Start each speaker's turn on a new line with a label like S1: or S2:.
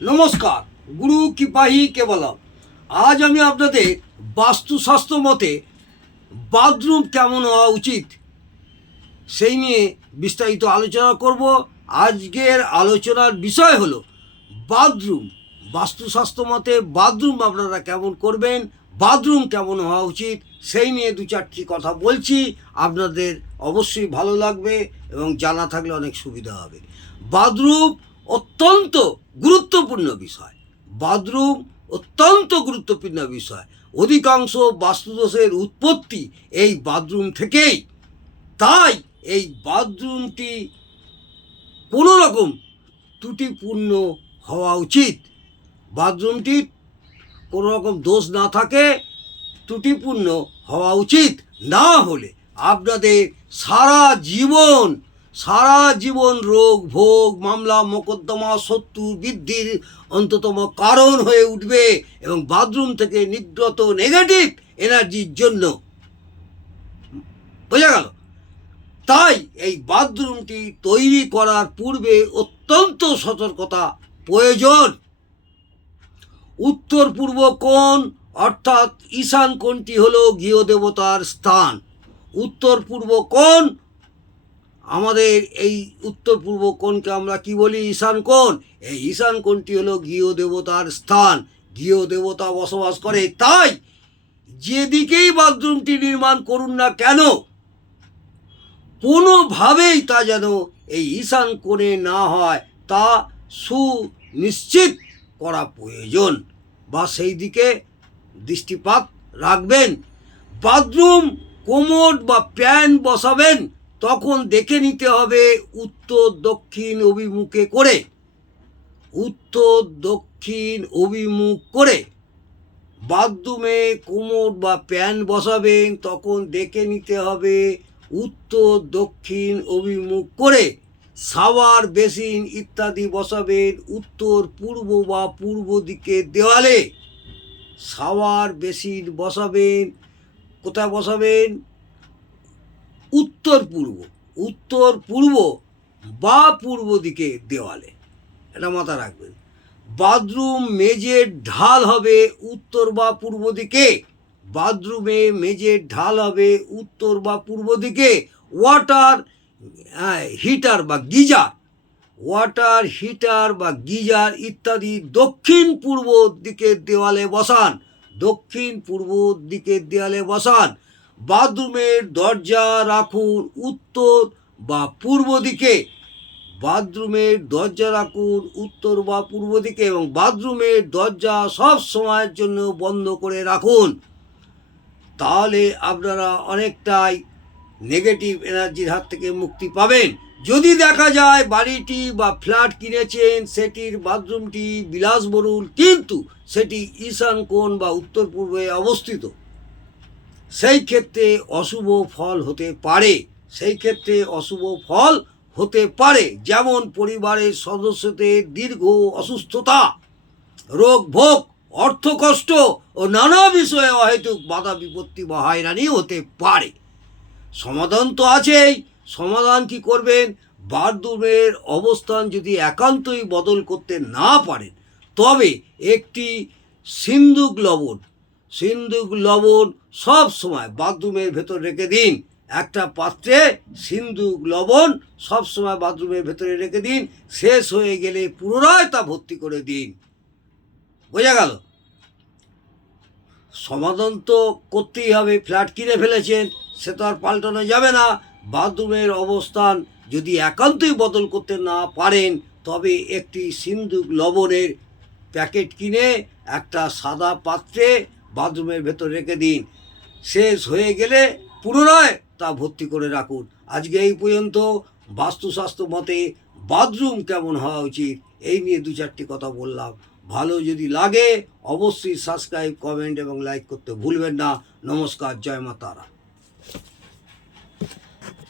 S1: নমস্কার, গুরু কিপাহি কেবলম। আজ আমি আপনাদের বাস্তুশাস্ত্র মতে বাথরুম কেমন হওয়া উচিত সেই নিয়ে বিস্তারিত আলোচনা করব। আজকের আলোচনার বিষয় হলো বাথরুম। বাস্তুশাস্ত্র মতে বাথরুম আপনারা কেমন করবেন, বাথরুম কেমন হওয়া উচিত সেই নিয়ে দু চারটি কথা বলছি। আপনাদের অবশ্যই ভালো লাগবে এবং জানা থাকলে অনেক সুবিধা হবে। বাথরুম অত্যন্ত গুরুত্বপূর্ণ বিষয়। বাথরুম অত্যন্ত গুরুত্বপূর্ণ বিষয়। অধিকাংশ বাস্তুদোষের উৎপত্তি এই বাথরুম থেকেই। তাই এই বাথরুমটি কোনো রকম ত্রুটিপূর্ণ হওয়া উচিত। বাথরুমটি কোনো রকম দোষ না থাকে, ত্রুটিপূর্ণ হওয়া উচিত। না হলে আপনাদের সারা জীবন সারা জীবন রোগ, ভোগ, মামলা, মোকদ্দমা, শত্রু, বৃদ্ধির অন্ততম কারণ হয়ে উঠবে এবং বাথরুম থেকে নিগ্রত নেগেটিভ এনার্জির জন্য। বোঝা গেল? তাই এই বাথরুমটি তৈরি করার পূর্বে অত্যন্ত সতর্কতা প্রয়োজন। উত্তর পূর্ব কোণ, অর্থাৎ ঈশান কোণটি হলো গৃহদেবতার স্থান। উত্তর পূর্ব কোণ আমাদের এই উত্তর পূর্ব কোণকে আমরা কি বলি? ঈশান কোণ। এই ঈশান কোণটি হলো গৃহ দেবতার স্থান। গৃহ দেবতা বসবাস করে। তাই যেদিকেই বাথরুমটি নির্মাণ করুন না কেন, কোনোভাবেই তা যেন এই ঈশান কোণে না হয়। তা সুনিশ্চিত করা প্রয়োজন বা সেই দিকে দৃষ্টিপাত রাখবেন। বাথরুম কোমোড বা প্যান বসাবেন। তখন দেখে নিতে হবে উত্তর দক্ষিণ অভিমুখে করে। উত্তর দক্ষিণ অভিমুখ করে। বাথরুমে কোমর বা প্যান বসাবেন, তখন দেখে নিতে হবে উত্তর দক্ষিণ অভিমুখ করে। সাওয়ার বেসিন ইত্যাদি বসাবেন উত্তর পূর্ব বা পূর্ব দিকে দেওয়ালে। সাওয়ার বেসিন বসাবেন, কোথায় বসাবেন? উত্তর পূর্ব উত্তর পূর্ব বা পূর্ব দিকে দেওয়ালে। এটা মাথা রাখবেন। বাথরুম মেজের ঢাল হবে উত্তর বা পূর্ব দিকে। বাথরুমে মেজের ঢাল হবে উত্তর বা পূর্ব দিকে। ওয়াটার হিটার বা গিজার, ওয়াটার, হিটার বা গিজার ইত্যাদি দক্ষিণ পূর্ব দিকের দেওয়ালে বসান। দক্ষিণ পূর্ব দিকের দেওয়ালে বসান। বাথরুমের দরজা রাখুন উত্তর বা পূর্ব দিকে। বাথরুমের দরজা রাখুন উত্তর বা পূর্ব দিকে এবং বাথরুমের দরজা সব সময়ের জন্য বন্ধ করে রাখুন। তাহলে আপনারা অনেকটাই নেগেটিভ এনার্জির হাত থেকে মুক্তি পাবেন। যদি দেখা যায় বাড়িটি বা ফ্ল্যাট কিনেছেন, সেটির বাথরুমটি বিলাসবহুল, কিন্তু সেটি ঈশান কোণ বা উত্তর পূর্বে অবস্থিত। সেই ক্ষেত্রে অশুভ ফল হতে পারে, সেই ক্ষেত্রে অশুভ ফল হতে পারে। যেমন পরিবারের সদস্যদের দীর্ঘ অসুস্থতা, রোগ, ভোগ অর্থকষ্ট ও নানা বিষয়ে অহেতুক বাধা বিপত্তি বা হয়রানি হতে পারে। সমাধান তো আছেই, সমাধান কি করবেন? বাথরুমের অবস্থান যদি একান্তই বদল করতে না পারেন, তবে একটি সিন্দুক লবণ সিন্দুক লবণ সব সময় বাথরুমের ভেতর রেখে দিন। একটা পাত্রে সিন্দুক লবণ সব সময় বাথরুমের ভেতরে রেখে দিন। শেষ হয়ে গেলে পুনরায় তা ভর্তি করে দিন। বোঝা গেল? সমাধান তো করতেই হবে। ফ্ল্যাট কিনে ফেলেছেন, সে তো আর পাল্টানো যাবে না। বাথরুমের অবস্থান যদি একান্তই বদল করতে না পারেন, তবে একটি সিন্দুক লবণের প্যাকেট কিনে একটা সাদা পাত্রে বাথরুমের ভেতর রেখে দিন। শেষ হয়ে গেলে পুনরায় তা ভর্তি করে রাখুন। আজকে এই পর্যন্ত। বাস্তুশাস্ত্র মতে বাথরুম কেমন হওয়া উচিত? এই নিয়ে দু চারটি কথা বললাম। ভালো যদি লাগে, অবশ্যই সাবস্ক্রাইব, কমেন্ট এবং লাইক করতে ভুলবেন না। নমস্কার, জয় মা তারা।